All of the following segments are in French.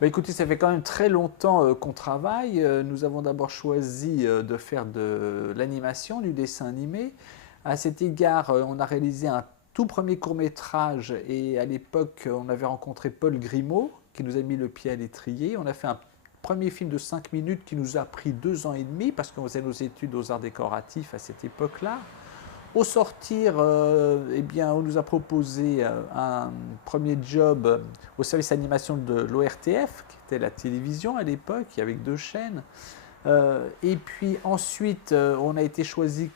Bah, écoutez, ça fait quand même très longtemps qu'on travaille. Nous avons d'abord choisi de faire de l'animation, du dessin animé. À cet égard, on a réalisé un tout premier court-métrage et à l'époque, on avait rencontré Paul Grimaud qui nous a mis le pied à l'étrier. On a fait un premier film de 5 minutes qui nous a pris 2 ans et demi parce qu'on faisait nos études aux arts décoratifs à cette époque-là. Au sortir, eh bien, on nous a proposé un premier job au service animation de l'ORTF, qui était la télévision à l'époque, avec 2 chaînes. Et puis ensuite, on a été choisi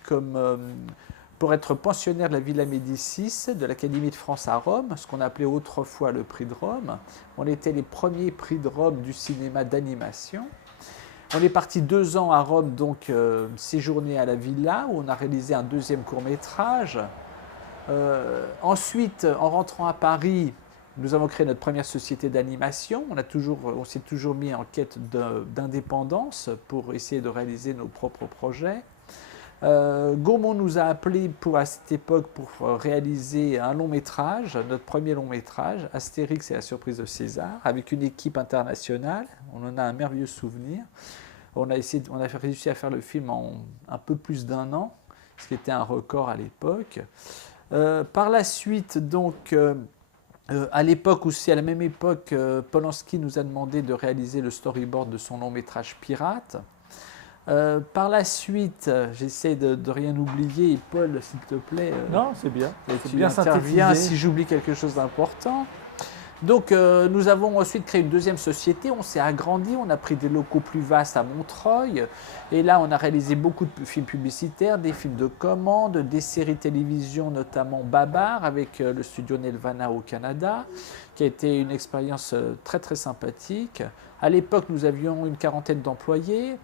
pour être pensionnaire de la Villa Médicis, de l'Académie de France à Rome, ce qu'on appelait autrefois le prix de Rome. On était les premiers prix de Rome du cinéma d'animation. On est parti 2 ans à Rome, donc séjourner à la villa, où on a réalisé un deuxième court-métrage. Ensuite, en rentrant à Paris, nous avons créé notre première société d'animation. On s'est toujours mis en quête d'indépendance pour essayer de réaliser nos propres projets. Gaumont nous a appelés à cette époque pour réaliser un long métrage, notre premier long métrage, Astérix et la surprise de César, avec une équipe internationale. On en a un merveilleux souvenir. On a réussi à faire le film en un peu plus d'1 an, ce qui était un record à l'époque. Par la suite, donc, à l'époque aussi, à la même époque, Polanski nous a demandé de réaliser le storyboard de son long métrage Pirate. Par la suite, j'essaie de rien oublier. Et Paul, s'il te plaît, Non, c'est bien. tu interviens si j'oublie quelque chose d'important. Donc, nous avons ensuite créé une deuxième société. On s'est agrandi, on a pris des locaux plus vastes à Montreuil. Et là, on a réalisé beaucoup de films publicitaires, des films de commande, des séries télévision, notamment Babar, avec le studio Nelvana au Canada, qui a été une expérience très, très sympathique. À l'époque, nous avions une quarantaine d'employés.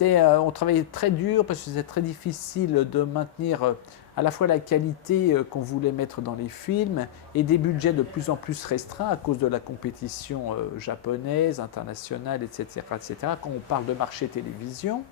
On travaillait très dur parce que c'était très difficile de maintenir à la fois la qualité qu'on voulait mettre dans les films et des budgets de plus en plus restreints à cause de la compétition japonaise, internationale, etc., etc., quand on parle de marché télévision.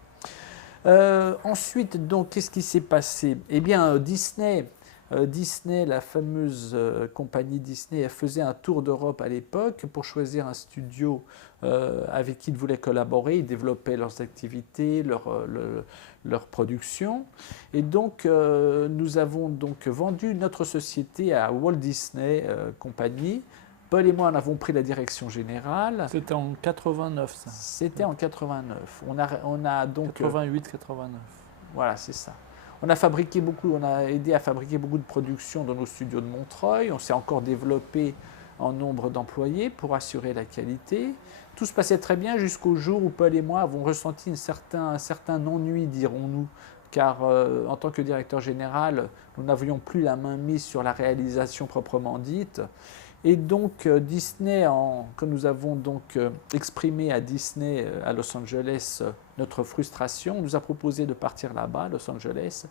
Ensuite, donc, qu'est-ce qui s'est passé? Eh bien, Disney, la fameuse compagnie Disney, elle faisait un tour d'Europe à l'époque pour choisir un studio avec qui ils voulaient collaborer. Ils développaient leurs activités, leur production. Et donc, nous avons donc vendu notre société à Walt Disney Company. Paul et moi en avons pris la direction générale. C'était en 89, ça. C'était en 89. On a donc 88-89. voilà, c'est ça. On a aidé à fabriquer beaucoup de productions dans nos studios de Montreuil. On s'est encore développé en nombre d'employés pour assurer la qualité. Tout se passait très bien jusqu'au jour où Paul et moi avons ressenti un certain ennui, dirons-nous, car en tant que directeur général, nous n'avions plus la main mise sur la réalisation proprement dite. Et donc Disney, quand nous avons donc exprimé à Disney à Los Angeles notre frustration, on nous a proposé de partir là-bas, à Los Angeles,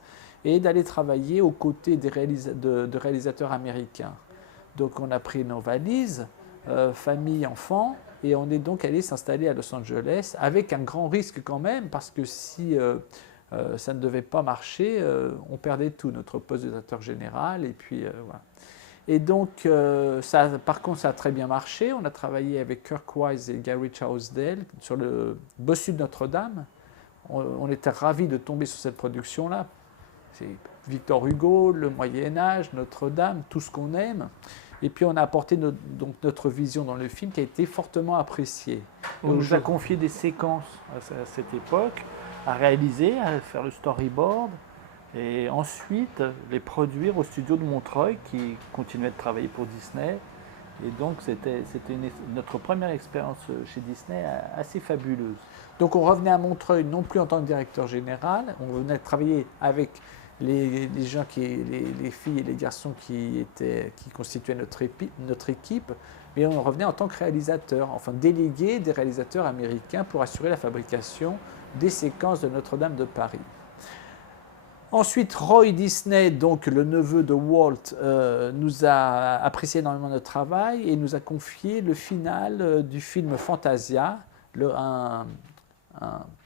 et d'aller travailler aux côtés de réalisateurs américains. Donc on a pris nos valises, famille, enfants, et on est donc allé s'installer à Los Angeles avec un grand risque quand même, parce que si ça ne devait pas marcher, on perdait tout, notre poste de directeur général, et puis voilà. Et donc, par contre, ça a très bien marché. On a travaillé avec Kirk Wise et Gary Trousdale sur le bossu de Notre-Dame. On était ravis de tomber sur cette production-là. C'est Victor Hugo, le Moyen-Âge, Notre-Dame, tout ce qu'on aime. Et puis, on a apporté donc notre vision dans le film qui a été fortement appréciée. On nous a confié des séquences à cette époque, à réaliser, à faire le storyboard. Et ensuite, les produire au studio de Montreuil, qui continuait de travailler pour Disney. Et donc, c'était notre première expérience chez Disney assez fabuleuse. Donc, on revenait à Montreuil, non plus en tant que directeur général. On venait travailler avec les gens, les filles et les garçons qui constituaient notre équipe. Mais on revenait en tant que réalisateur, enfin délégué des réalisateurs américains pour assurer la fabrication des séquences de Notre-Dame de Paris. Ensuite, Roy Disney, donc le neveu de Walt, nous a apprécié énormément notre travail et nous a confié le final du film Fantasia, pas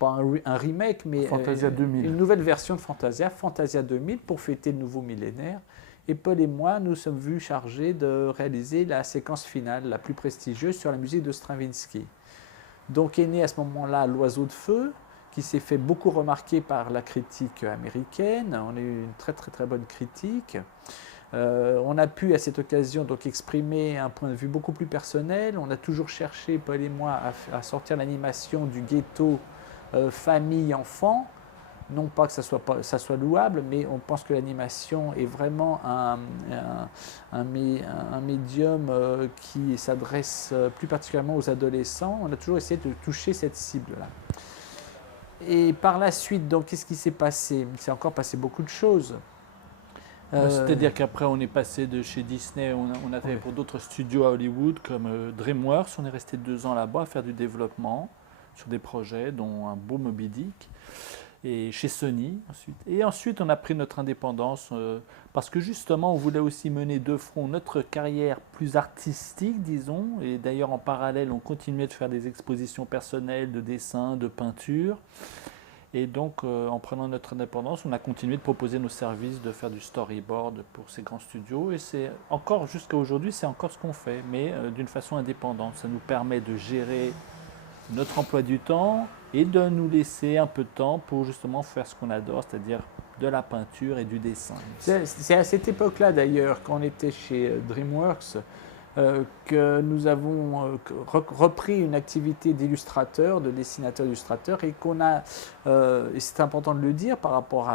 un remake, mais Fantasia 2000. une nouvelle version de Fantasia, Fantasia 2000, pour fêter le nouveau millénaire. et Paul et moi nous sommes vus chargés de réaliser la séquence finale la plus prestigieuse sur la musique de Stravinsky. Donc est né à ce moment-là L'Oiseau de Feu, qui s'est fait beaucoup remarquer par la critique américaine. On a eu une très très très bonne critique. On a pu à cette occasion donc exprimer un point de vue beaucoup plus personnel. On a toujours cherché, Paul et moi, à sortir l'animation du ghetto famille-enfant. Non pas que ça soit louable, mais on pense que l'animation est vraiment un médium qui s'adresse plus particulièrement aux adolescents. On a toujours essayé de toucher cette cible-là. Et par la suite, donc, qu'est-ce qui s'est passé? Il s'est encore passé beaucoup de choses. C'est-à-dire qu'après, on est passé de chez Disney, on a travaillé pour d'autres studios à Hollywood, comme DreamWorks. On est resté 2 ans là-bas à faire du développement sur des projets, dont un beau Moby Dick. Et chez Sony ensuite. Et ensuite, on a pris notre indépendance parce que justement, on voulait aussi mener de front notre carrière plus artistique, disons. Et d'ailleurs, en parallèle, on continuait de faire des expositions personnelles de dessin, de peinture. Et donc, en prenant notre indépendance, on a continué de proposer nos services, de faire du storyboard pour ces grands studios. Et c'est encore, jusqu'à aujourd'hui, c'est encore ce qu'on fait, mais d'une façon indépendante. Ça nous permet de gérer notre emploi du temps et de nous laisser un peu de temps pour justement faire ce qu'on adore, c'est-à-dire de la peinture et du dessin. C'est à cette époque-là d'ailleurs, quand on était chez DreamWorks, que nous avons repris une activité d'illustrateur, de dessinateur-illustrateur, et qu'on a, et c'est important de le dire par rapport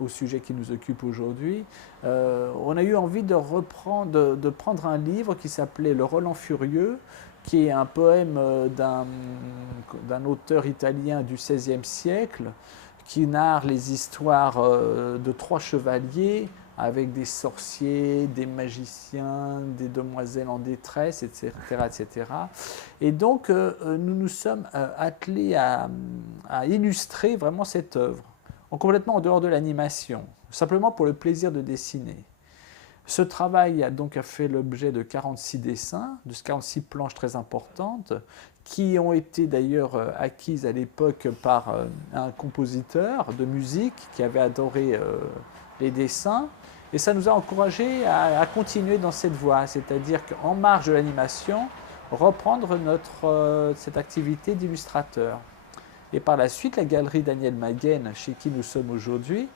au sujet qui nous occupe aujourd'hui, on a eu envie de prendre un livre qui s'appelait Le Roland Furieux, qui est un poème d'un auteur italien du XVIe siècle, qui narre les histoires de 3 chevaliers avec des sorciers, des magiciens, des demoiselles en détresse, etc. etc. Et donc, nous nous sommes attelés à illustrer vraiment cette œuvre, complètement en dehors de l'animation, simplement pour le plaisir de dessiner. Ce travail a fait l'objet de 46 dessins, de 46 planches très importantes, qui ont été d'ailleurs acquises à l'époque par un compositeur de musique qui avait adoré les dessins. Et ça nous a encouragés à continuer dans cette voie, c'est-à-dire qu'en marge de l'animation, reprendre cette activité d'illustrateur. Et par la suite, la galerie Daniel Maguen, chez qui nous sommes aujourd'hui,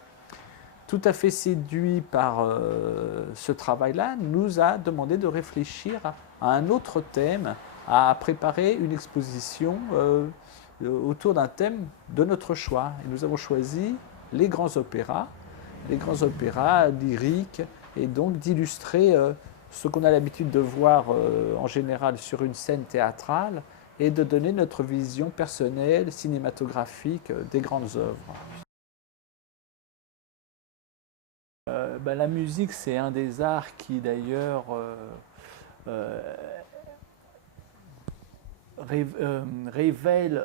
tout à fait séduit par ce travail-là, nous a demandé de réfléchir à un autre thème, à préparer une exposition autour d'un thème de notre choix. Et nous avons choisi les grands opéras lyriques, et donc d'illustrer ce qu'on a l'habitude de voir en général sur une scène théâtrale, et de donner notre vision personnelle, cinématographique des grandes œuvres. La musique, c'est un des arts qui d'ailleurs révèle,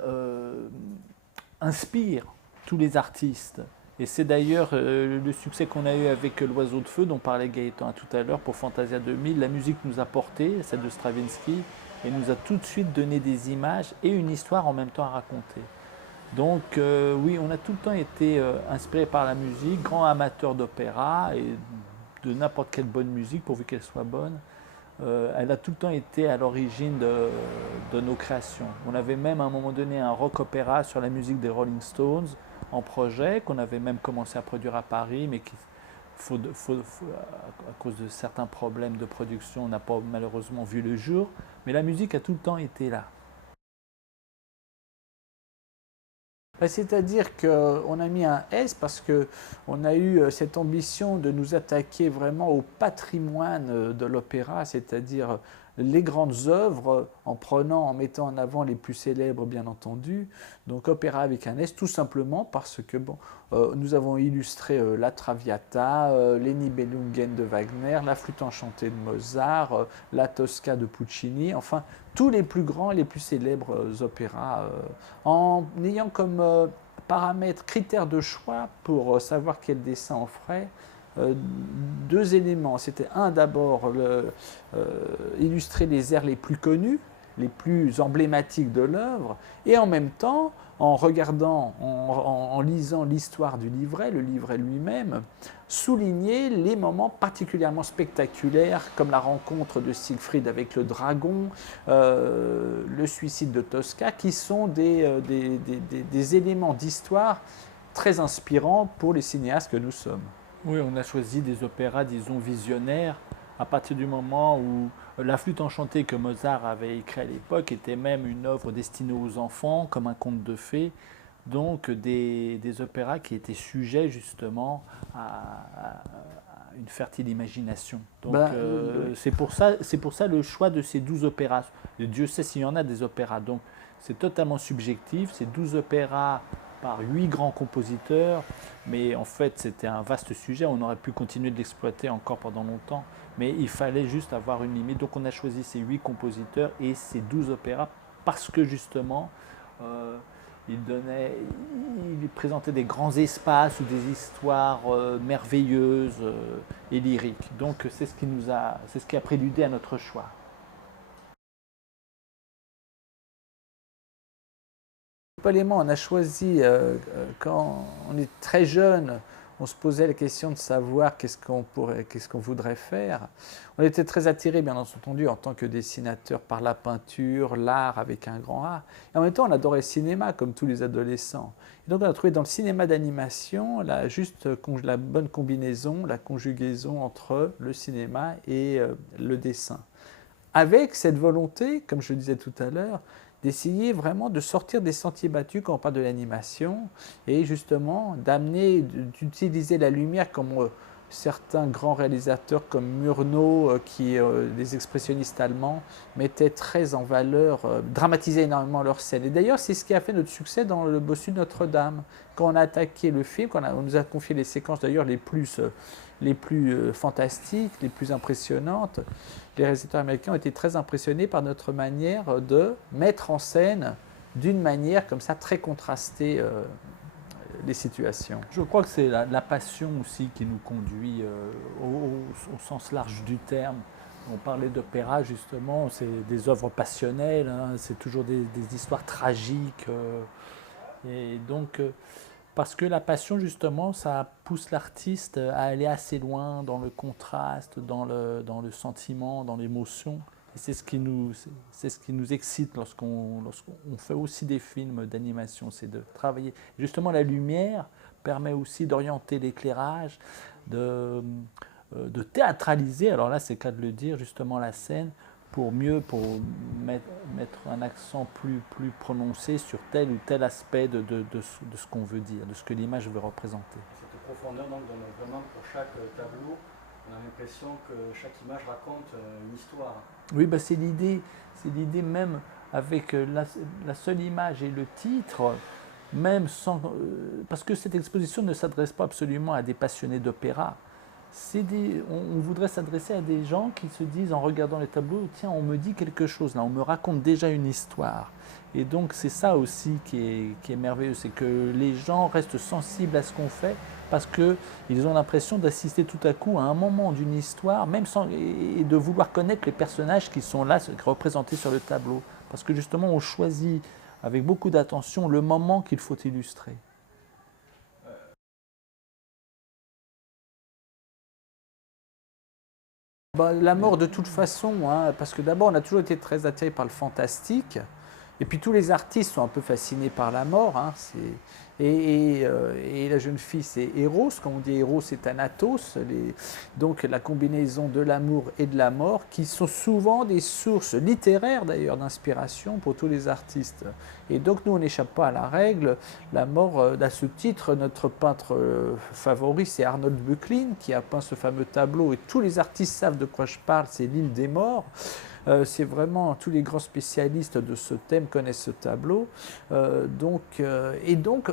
inspire tous les artistes. Et c'est d'ailleurs le succès qu'on a eu avec L'Oiseau de Feu, dont parlait Gaëtan tout à l'heure, pour Fantasia 2000. La musique nous a porté, celle de Stravinsky, et nous a tout de suite donné des images et une histoire en même temps à raconter. Donc oui, on a tout le temps été inspiré par la musique, grand amateur d'opéra et de n'importe quelle bonne musique, pourvu qu'elle soit bonne. Elle a tout le temps été à l'origine de nos créations. On avait même à un moment donné un rock-opéra sur la musique des Rolling Stones en projet, qu'on avait même commencé à produire à Paris, mais qui, à cause de certains problèmes de production, n'a pas malheureusement vu le jour. Mais la musique a tout le temps été là. C'est-à-dire qu'on a mis un S parce qu'on a eu cette ambition de nous attaquer vraiment au patrimoine de l'opéra, c'est-à-dire les grandes œuvres, en mettant en avant les plus célèbres, bien entendu. Donc opéra avec un S, tout simplement parce que nous avons illustré la Traviata, les Nibelungen de Wagner, la Flûte enchantée de Mozart, la Tosca de Puccini, enfin tous les plus grands et les plus célèbres opéras, en ayant comme paramètre, critère de choix pour savoir quel dessin on ferait. 2 éléments. C'était d'abord illustrer les airs les plus connus, les plus emblématiques de l'œuvre, et en même temps en regardant, en lisant l'histoire du livret, le livret lui-même, souligner les moments particulièrement spectaculaires, comme la rencontre de Siegfried avec le dragon, le suicide de Tosca, qui sont des éléments d'histoire très inspirants pour les cinéastes que nous sommes. Oui, on a choisi des opéras, disons, visionnaires, à partir du moment où La Flûte enchantée que Mozart avait écrit à l'époque était même une œuvre destinée aux enfants, comme un conte de fées. Donc des opéras qui étaient sujets justement à une fertile imagination. Donc c'est pour ça le choix de ces 12 opéras. Dieu sait s'il y en a des opéras. Donc c'est totalement subjectif. C'est 12 opéras par 8 grands compositeurs, mais en fait c'était un vaste sujet, on aurait pu continuer de l'exploiter encore pendant longtemps, mais il fallait juste avoir une limite. Donc on a choisi ces 8 compositeurs et ces 12 opéras parce que justement il présentait des grands espaces ou des histoires merveilleuses et lyriques. Donc c'est ce qui a prélude à notre choix. Principalement, on a choisi, quand on est très jeune, on se posait la question de savoir qu'est-ce qu'on voudrait faire. On était très attirés, bien entendu, en tant que dessinateur, par la peinture, l'art avec un grand A. Et en même temps, on adorait le cinéma, comme tous les adolescents. Et donc, on a trouvé dans le cinéma d'animation la bonne combinaison, la conjugaison entre le cinéma et le dessin. Avec cette volonté, comme je le disais tout à l'heure, d'essayer vraiment de sortir des sentiers battus quand on parle de l'animation et justement d'utiliser la lumière comme certains grands réalisateurs comme Murnau, des expressionnistes allemands, mettaient très en valeur, dramatisaient énormément leurs scènes. Et d'ailleurs, c'est ce qui a fait notre succès dans Le Bossu de Notre-Dame. Quand on a attaqué le film, on nous a confié les séquences d'ailleurs les plus fantastiques, les plus impressionnantes, les réalisateurs américains ont été très impressionnés par notre manière de mettre en scène d'une manière comme ça très contrastée les situations. Je crois que c'est la passion aussi qui nous conduit au sens large du terme. On parlait d'opéra justement, c'est des œuvres passionnelles, hein, c'est toujours des histoires tragiques. Et donc, parce que la passion justement, ça pousse l'artiste à aller assez loin dans le contraste, dans le sentiment, dans l'émotion. Et c'est ce qui nous excite lorsqu'on fait aussi des films d'animation, c'est de travailler. Justement, la lumière permet aussi d'orienter l'éclairage, de théâtraliser, alors là c'est le cas de le dire, justement la scène, pour mettre un accent plus prononcé sur tel ou tel aspect de ce qu'on veut dire, de ce que l'image veut représenter. Cette profondeur, donc, vraiment pour chaque tableau, on a l'impression que chaque image raconte une histoire. Oui, bah c'est l'idée même avec la seule image et le titre, même sans, parce que cette exposition ne s'adresse pas absolument à des passionnés d'opéra. On voudrait s'adresser à des gens qui se disent en regardant les tableaux, tiens, on me dit quelque chose là, on me raconte déjà une histoire. Et donc c'est ça aussi qui est merveilleux, c'est que les gens restent sensibles à ce qu'on fait parce qu'ils ont l'impression d'assister tout à coup à un moment d'une histoire, et de vouloir connaître les personnages qui sont là, représentés sur le tableau. Parce que justement on choisit avec beaucoup d'attention le moment qu'il faut illustrer. La mort de toute façon, hein, parce que d'abord on a toujours été très attiré par le fantastique, et puis tous les artistes sont un peu fascinés par la mort. Hein, et la jeune fille c'est Eros, comme on dit Eros c'est Thanatos, donc la combinaison de l'amour et de la mort, qui sont souvent des sources littéraires d'ailleurs d'inspiration pour tous les artistes. Et donc nous on n'échappe pas à la règle. La mort, à ce titre, notre peintre favori c'est Arnold Böcklin qui a peint ce fameux tableau, et tous les artistes savent de quoi je parle, c'est l'île des morts. C'est vraiment, tous les grands spécialistes de ce thème connaissent ce tableau. Et donc,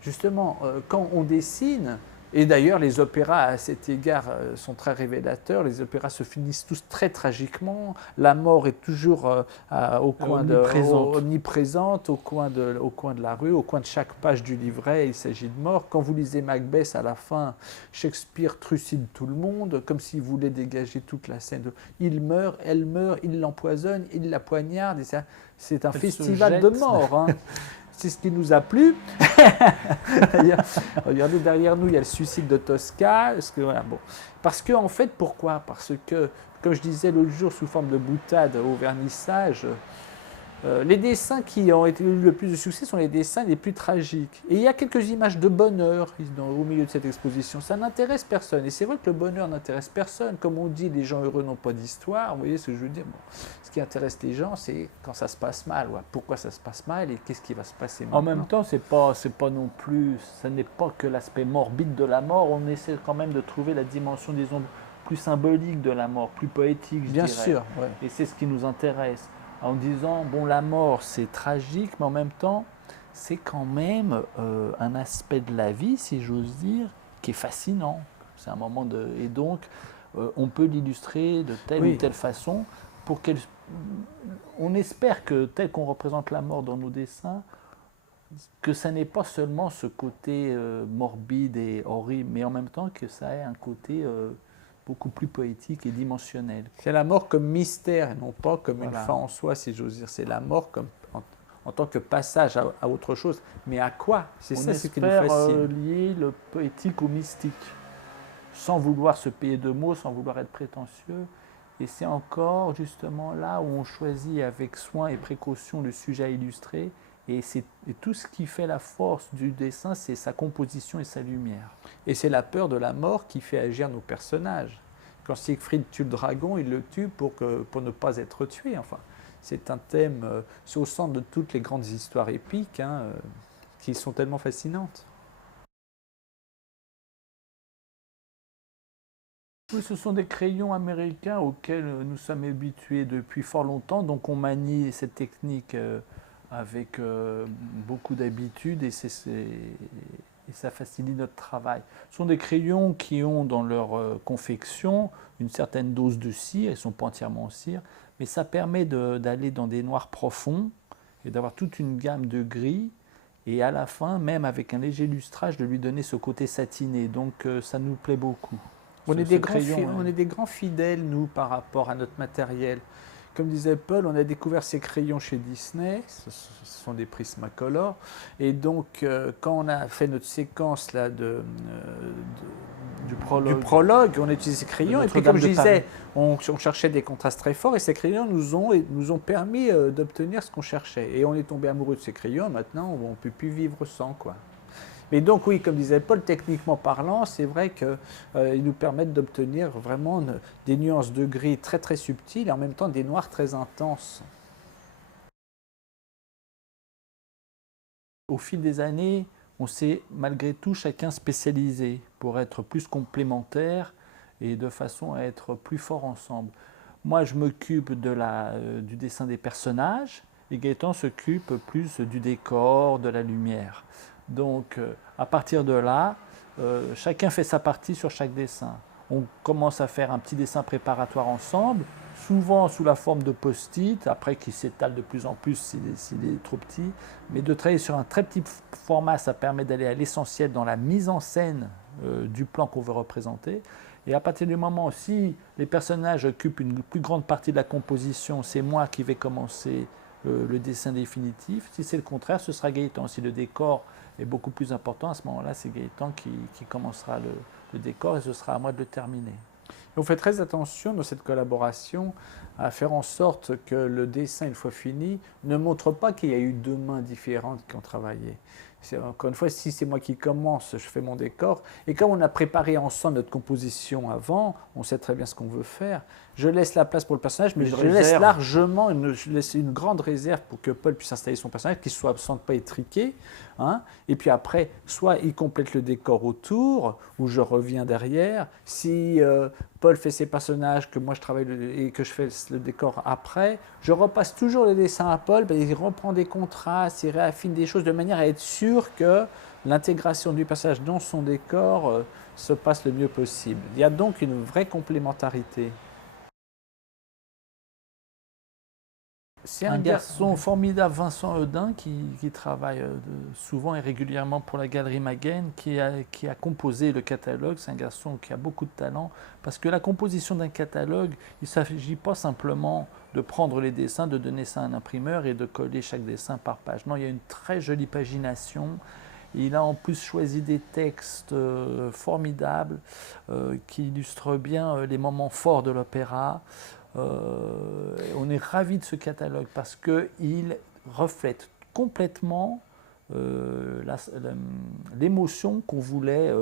justement, quand on dessine, et d'ailleurs les opéras à cet égard sont très révélateurs, les opéras se finissent tous très tragiquement, la mort est toujours omniprésente, au coin de la rue, au coin de chaque page du livret, il s'agit de mort. Quand vous lisez Macbeth, à la fin, Shakespeare trucide tout le monde, comme s'il voulait dégager toute la scène. Il meurt, elle meurt, il l'empoisonne, il la poignarde, et c'est un festival de mort. Hein. c'est ce qui nous a plu. Regardez derrière nous, il y a le suicide de Tosca. Parce que en fait, pourquoi? Parce que, comme je disais l'autre jour sous forme de boutade au vernissage, les dessins qui ont eu le plus de succès sont les dessins les plus tragiques. Et il y a quelques images de bonheur au milieu de cette exposition. Ça n'intéresse personne. Et c'est vrai que le bonheur n'intéresse personne. Comme on dit, les gens heureux n'ont pas d'histoire. Vous voyez ce que je veux dire? Ce qui intéresse les gens, c'est quand ça se passe mal. Ouais. Pourquoi ça se passe mal et qu'est-ce qui va se passer maintenant? En même temps, c'est pas non plus, ce n'est pas que l'aspect morbide de la mort. On essaie quand même de trouver la dimension, disons, plus symbolique de la mort, plus poétique, je dirais. Bien sûr. Ouais. Et c'est ce qui nous intéresse. En disant, bon, la mort, c'est tragique, mais en même temps, c'est quand même un aspect de la vie, si j'ose dire, qui est fascinant. C'est un moment de... Et donc, on peut l'illustrer de telle ou telle façon pour qu'elle... On espère que, tel qu'on représente la mort dans nos dessins, que ça n'est pas seulement ce côté morbide et horrible, mais en même temps que ça ait un côté... beaucoup plus poétique et dimensionnel. C'est la mort comme mystère et non pas comme une fin en soi, si j'ose dire. C'est la mort comme, en tant que passage à autre chose. Mais à quoi? C'est ça ce qui nous fascine. On espère lier le poétique au mystique, sans vouloir se payer de mots, sans vouloir être prétentieux. Et c'est encore justement là où on choisit avec soin et précaution le sujet à illustrer. Et tout ce qui fait la force du dessin, c'est sa composition et sa lumière. Et c'est la peur de la mort qui fait agir nos personnages. Quand Siegfried tue le dragon, il le tue pour ne pas être tué. Enfin, c'est un thème, c'est au centre de toutes les grandes histoires épiques qui sont tellement fascinantes. Oui, ce sont des crayons américains auxquels nous sommes habitués depuis fort longtemps. Donc on manie cette technique avec beaucoup d'habitude et ça facilite notre travail. Ce sont des crayons qui ont dans leur confection une certaine dose de cire, ils ne sont pas entièrement en cire, mais ça permet d'aller dans des noirs profonds et d'avoir toute une gamme de gris et à la fin, même avec un léger lustrage, de lui donner ce côté satiné. Donc ça nous plaît beaucoup. On est des grands fidèles, nous, par rapport à notre matériel. Comme disait Paul, on a découvert ces crayons chez Disney, ce sont des Prismacolor, et donc quand on a fait notre séquence là du prologue, on a utilisé ces crayons, et puis comme je disais, on cherchait des contrastes très forts, et ces crayons nous ont permis d'obtenir ce qu'on cherchait. Et on est tombé amoureux de ces crayons, maintenant on ne peut plus vivre sans, quoi. Mais donc oui, comme disait Paul, techniquement parlant, c'est vrai qu'ils nous permettent d'obtenir vraiment des nuances de gris très très subtiles et en même temps des noirs très intenses. Au fil des années, on s'est malgré tout chacun spécialisé pour être plus complémentaires et de façon à être plus forts ensemble. Moi, je m'occupe du dessin des personnages et Gaëtan s'occupe plus du décor, de la lumière. Donc, à partir de là, chacun fait sa partie sur chaque dessin. On commence à faire un petit dessin préparatoire ensemble, souvent sous la forme de post-it, après qui s'étale de plus en plus s'il est trop petit. Mais de travailler sur un très petit format, ça permet d'aller à l'essentiel dans la mise en scène du plan qu'on veut représenter. Et à partir du moment où si les personnages occupent une plus grande partie de la composition, c'est moi qui vais commencer le dessin définitif. Si c'est le contraire, ce sera Gaëtan. Si le décor est beaucoup plus important, à ce moment-là, c'est Gaëtan qui commencera le décor et ce sera à moi de le terminer. On fait très attention dans cette collaboration à faire en sorte que le dessin, une fois fini, ne montre pas qu'il y a eu deux mains différentes qui ont travaillé. Encore une fois, si c'est moi qui commence, je fais mon décor. Et comme on a préparé ensemble notre composition avant, on sait très bien ce qu'on veut faire. Je laisse la place pour le personnage, mais je laisse largement, je laisse une grande réserve pour que Paul puisse installer son personnage, qu'il ne se sente pas étriqué. Et puis après, soit il complète le décor autour, ou je reviens derrière. Si Paul fait ses personnages, que moi je travaille et que je fais le décor après, je repasse toujours les dessins à Paul, il reprend des contrastes, il réaffine des choses de manière à être sûr que l'intégration du personnage dans son décor se passe le mieux possible. Il y a donc une vraie complémentarité. C'est un garçon formidable, Vincent Eudin, qui travaille souvent et régulièrement pour la Galerie Maguen, qui a composé le catalogue. C'est un garçon qui a beaucoup de talent, parce que la composition d'un catalogue, il ne s'agit pas simplement de prendre les dessins, de donner ça à un imprimeur et de coller chaque dessin par page. Non, il y a une très jolie pagination. Il a en plus choisi des textes formidables qui illustrent bien les moments forts de l'opéra. On est ravis de ce catalogue parce qu'il reflète complètement l'émotion qu'on voulait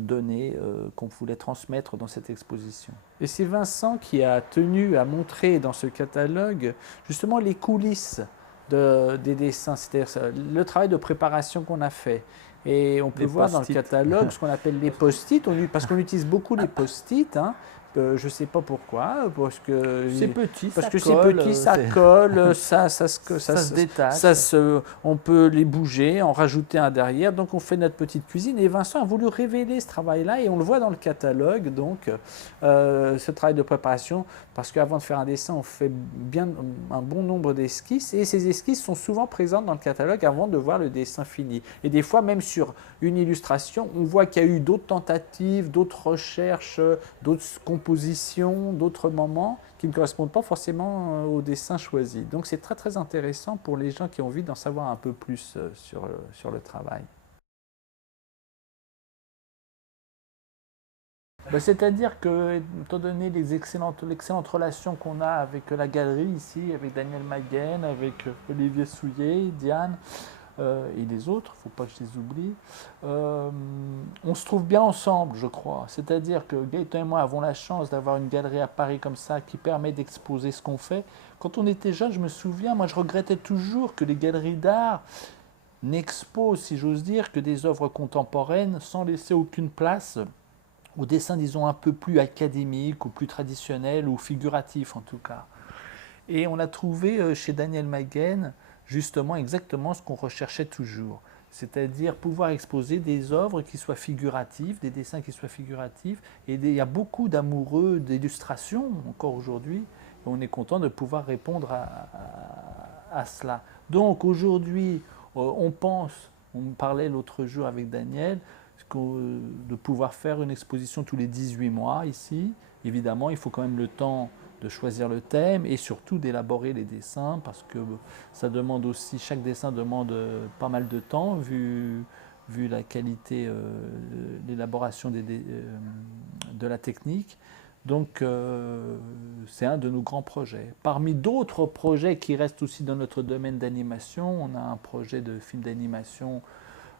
donner, qu'on voulait transmettre dans cette exposition. Et c'est Vincent qui a tenu à montrer dans ce catalogue justement les coulisses des dessins, c'est-à-dire le travail de préparation qu'on a fait. Et on peut voir dans le catalogue ce qu'on appelle les post-it, parce qu'on utilise beaucoup les post-it. Hein. Je ne sais pas pourquoi, parce que c'est petit, ça colle, ça se détache. On peut les bouger, en rajouter un derrière. Donc on fait notre petite cuisine. Et Vincent a voulu révéler ce travail-là, et on le voit dans le catalogue. Donc ce travail de préparation, parce qu'avant de faire un dessin, on fait bien un bon nombre d'esquisses, et ces esquisses sont souvent présentes dans le catalogue avant de voir le dessin fini. Et des fois, même sur une illustration, on voit qu'il y a eu d'autres tentatives, d'autres recherches, d'autres compositions, d'autres moments qui ne correspondent pas forcément au dessin choisi. Donc c'est très très intéressant pour les gens qui ont envie d'en savoir un peu plus sur le travail. C'est-à-dire que, étant donné l'excellente relation qu'on a avec la galerie ici, avec Daniel Maguen, avec Olivier Souillet, Diane, et les autres, il ne faut pas que je les oublie, on se trouve bien ensemble, je crois. C'est-à-dire que Gaëtan et moi avons la chance d'avoir une galerie à Paris comme ça qui permet d'exposer ce qu'on fait. Quand on était jeune, je me souviens, moi je regrettais toujours que les galeries d'art n'exposent, si j'ose dire, que des œuvres contemporaines sans laisser aucune place aux dessins, disons, un peu plus académiques ou plus traditionnels ou figuratifs en tout cas. Et on a trouvé chez Daniel Maguen justement exactement ce qu'on recherchait toujours, c'est-à-dire pouvoir exposer des œuvres qui soient figuratives, des dessins qui soient figuratifs, et il y a beaucoup d'amoureux d'illustration encore aujourd'hui, et on est content de pouvoir répondre à cela. Donc aujourd'hui, on parlait l'autre jour avec Daniel, de pouvoir faire une exposition tous les 18 mois ici. Évidemment, il faut quand même le temps de choisir le thème et surtout d'élaborer les dessins, parce que ça demande aussi, chaque dessin demande pas mal de temps vu la qualité, l'élaboration de la technique. Donc c'est un de nos grands projets. Parmi d'autres projets qui restent aussi dans notre domaine d'animation, on a un projet de film d'animation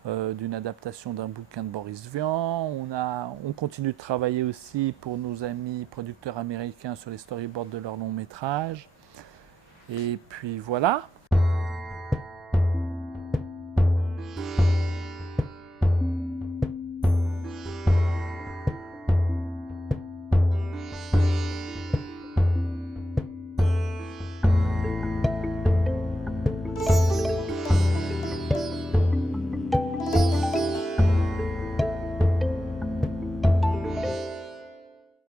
d'une adaptation d'un bouquin de Boris Vian. On continue de travailler aussi pour nos amis producteurs américains sur les storyboards de leurs longs métrages. Et puis voilà.